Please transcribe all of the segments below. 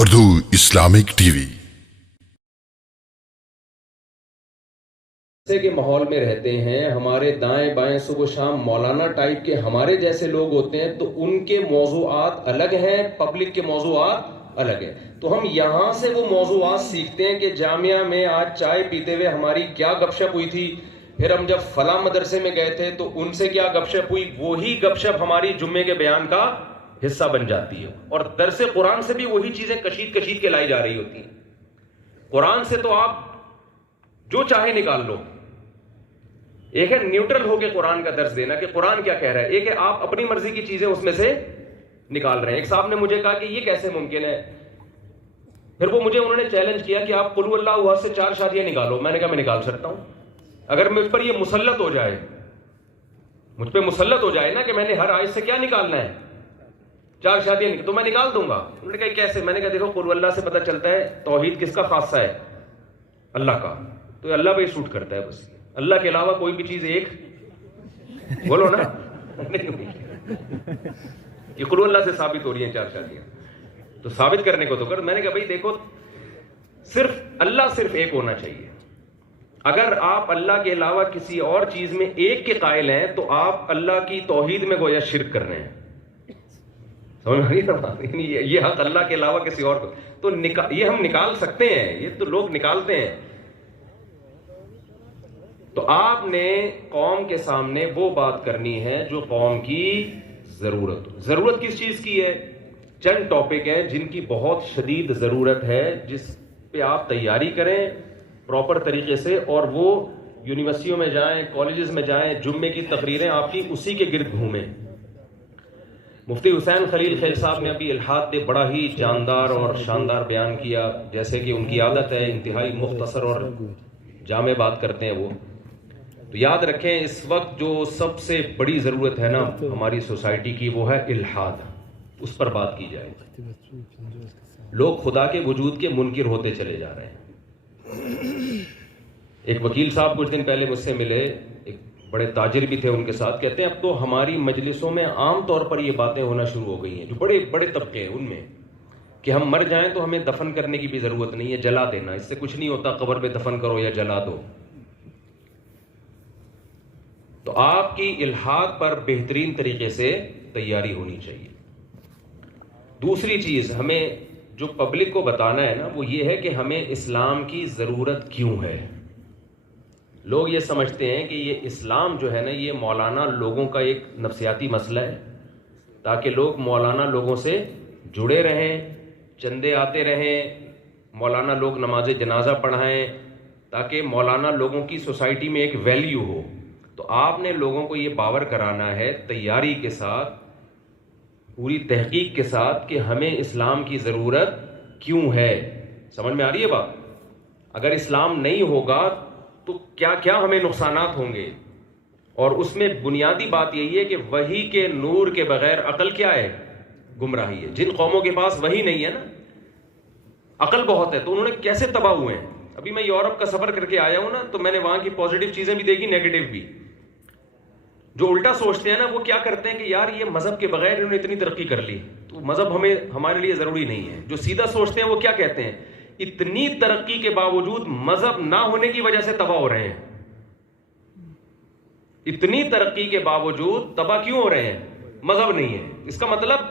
Urdu Islamic T V کے ماحول میں رہتے ہیں، ہمارے دائیں بائیں صبح شام مولانا ٹائپ کے ہمارے جیسے لوگ ہوتے ہیں، تو ان کے موضوعات الگ ہیں، پبلک کے موضوعات الگ ہیں. تو ہم یہاں سے وہ موضوعات سیکھتے ہیں کہ جامعہ میں آج چائے پیتے ہوئے ہماری کیا گپ شپ ہوئی تھی، پھر ہم جب فلاں مدرسے میں گئے تھے تو ان سے کیا گپ شپ ہوئی، وہی گپ شپ ہماری جمعے کے بیان کا حصہ بن جاتی ہے. اور درس قرآن سے بھی وہی چیزیں کشید کشید کے لائی جا رہی ہوتی ہیں. قرآن سے تو آپ جو چاہے نکال لو. ایک ہے نیوٹرل ہو کے قرآن کا درس دینا کہ قرآن کیا کہہ رہا ہے، ایک ہے آپ اپنی مرضی کی چیزیں اس میں سے نکال رہے ہیں. ایک صاحب نے مجھے کہا کہ یہ کیسے ممکن ہے، پھر وہ مجھے انہوں نے چیلنج کیا کہ آپ قل ہو اللہ احد سے 4 شادیاں نکالو. میں نے کہا میں نکال سکتا ہوں اگر مجھ پر یہ مسلط ہو جائے، مجھ پہ مسلط ہو جائے نا کہ میں نے ہر آیت سے کیا نکالنا ہے، 4 شادیاں تو میں نکال دوں گا. انہوں نے کہا کیسے؟ میں نے کہا دیکھو قل ہو اللہ سے پتہ چلتا ہے توحید کس کا خاصہ ہے، اللہ کا، تو اللہ پہ سوٹ کرتا ہے. بس اللہ کے علاوہ کوئی بھی چیز ایک بولو نا یہ قل ہو اللہ سے ثابت ہو رہی ہیں 4 شادیاں، تو ثابت کرنے کو تو کر. میں نے کہا بھائی دیکھو صرف اللہ صرف ایک ہونا چاہیے. اگر آپ اللہ کے علاوہ کسی اور چیز میں ایک کے قائل ہیں تو آپ اللہ کی توحید میں گویا شرک کر رہے ہیں. سمجھ میں نہیں؟ یہ حق اللہ کے علاوہ کسی اور کو تو یہ ہم نکال سکتے ہیں، یہ تو لوگ نکالتے ہیں. تو آپ نے قوم کے سامنے وہ بات کرنی ہے جو قوم کی ضرورت کس چیز کی ہے. چند ٹاپک ہیں جن کی بہت شدید ضرورت ہے، جس پہ آپ تیاری کریں پراپر طریقے سے، اور وہ یونیورسٹیوں میں جائیں، کالجز میں جائیں، جمعے کی تقریریں آپ کی اسی کے گرد گھومیں. مفتی حسین خلیل خیل صاحب نے ابھی الحاد پہ بڑا ہی جاندار اور شاندار بیان کیا، جیسے کہ ان کی عادت ہے انتہائی مختصر اور جامع بات کرتے ہیں وہ. تو یاد رکھیں اس وقت جو سب سے بڑی ضرورت ہے نا ہماری سوسائٹی کی، وہ ہے الحاد. اس پر بات کی جائے. لوگ خدا کے وجود کے منکر ہوتے چلے جا رہے ہیں. ایک وکیل صاحب کچھ دن پہلے مجھ سے ملے، ایک بڑے تاجر بھی تھے ان کے ساتھ، کہتے ہیں اب تو ہماری مجلسوں میں عام طور پر یہ باتیں ہونا شروع ہو گئی ہیں، جو بڑے بڑے طبقے ہیں ان میں، کہ ہم مر جائیں تو ہمیں دفن کرنے کی بھی ضرورت نہیں ہے، جلا دینا، اس سے کچھ نہیں ہوتا، قبر پہ دفن کرو یا جلا دو. تو آپ کی الحاد پر بہترین طریقے سے تیاری ہونی چاہیے. دوسری چیز ہمیں جو پبلک کو بتانا ہے نا وہ یہ ہے کہ ہمیں اسلام کی ضرورت کیوں ہے. لوگ یہ سمجھتے ہیں کہ یہ اسلام جو ہے نا یہ مولانا لوگوں کا ایک نفسیاتی مسئلہ ہے، تاکہ لوگ مولانا لوگوں سے جڑے رہیں، چندے آتے رہیں، مولانا لوگ نماز جنازہ پڑھائیں، تاکہ مولانا لوگوں کی سوسائٹی میں ایک ویلیو ہو. تو آپ نے لوگوں کو یہ باور کرانا ہے تیاری کے ساتھ، پوری تحقیق کے ساتھ، کہ ہمیں اسلام کی ضرورت کیوں ہے. سمجھ میں آ رہی ہے بات؟ اگر اسلام نہیں ہوگا تو کیا کیا ہمیں نقصانات ہوں گے. اور اس میں بنیادی بات یہی ہے کہ وحی کے نور کے بغیر عقل کیا ہے؟ گمراہی ہے. جن قوموں کے پاس وحی نہیں ہے نا، عقل بہت ہے، تو انہوں نے کیسے تباہ ہوئے ہیں. ابھی میں یورپ کا سفر کر کے آیا ہوں نا، تو میں نے وہاں کی پازیٹیو چیزیں بھی دیکھی، نیگیٹو بھی. جو الٹا سوچتے ہیں نا وہ کیا کرتے ہیں کہ یار یہ مذہب کے بغیر انہوں نے اتنی ترقی کر لی تو مذہب ہمارے لیے ضروری نہیں ہے. جو سیدھا سوچتے ہیں وہ کیا کہتے ہیں، اتنی ترقی کے باوجود مذہب نہ ہونے کی وجہ سے تباہ ہو رہے ہیں. اتنی ترقی کے باوجود تباہ کیوں ہو رہے ہیں؟ مذہب نہیں ہے. اس کا مطلب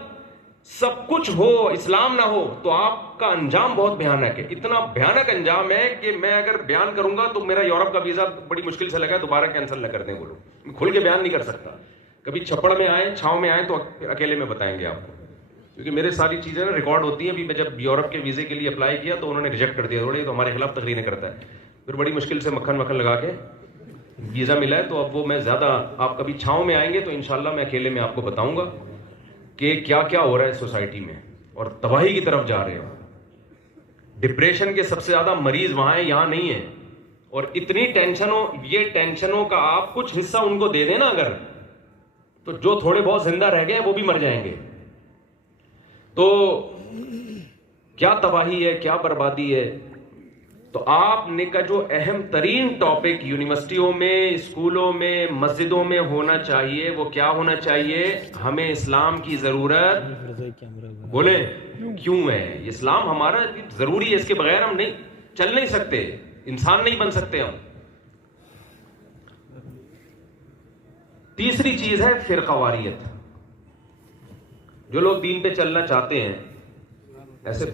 سب کچھ ہو، اسلام نہ ہو تو آپ کا انجام بہت بھیانک ہے. اتنا بھیانک انجام ہے کہ میں اگر بیان کروں گا تو میرا یورپ کا ویزا بڑی مشکل سے لگا، دوبارہ کینسل نہ کر دیں. بولو کھل کے بیان نہیں کر سکتا. کبھی چھپڑ میں آئیں، چھاؤں میں آئیں تو اکیلے میں بتائیں گے آپ کو، کیونکہ میرے ساری چیزیں نا ریکارڈ ہوتی ہیں. ابھی میں جب یورپ کے ویزے کے لیے اپلائی کیا تو انہوں نے ریجیکٹ کر دیا، تو ہمارے خلاف تقریریں کرتا ہے. پھر بڑی مشکل سے مکھن لگا کے ویزا ملا ہے. تو اب وہ میں زیادہ، آپ کبھی چھاؤں میں آئیں گے تو انشاءاللہ میں اکیلے میں آپ کو بتاؤں گا کہ کیا کیا ہو رہا ہے سوسائٹی میں، اور تباہی کی طرف جا رہے ہو. ڈپریشن کے سب سے زیادہ مریض وہاں ہیں، یہاں نہیں ہیں. اور اتنی یہ ٹینشنوں کا آپ کچھ حصہ ان کو دے دیں نا اگر، تو جو تھوڑے بہت زندہ رہ گئے وہ بھی مر جائیں گے. تو کیا تباہی ہے، کیا بربادی ہے. تو آپ نے کا جو اہم ترین ٹاپک یونیورسٹیوں میں، اسکولوں میں، مسجدوں میں ہونا چاہیے وہ کیا ہونا چاہیے؟ ہمیں اسلام کی ضرورت، بولیں کیوں ہے؟ اسلام ہمارا ضروری ہے، اس کے بغیر ہم چل نہیں سکتے، انسان نہیں بن سکتے ہم۔ تیسری چیز ہے فرقہ واریت۔ جو لوگ دین پہ چلنا چاہتے ہیں، ایسے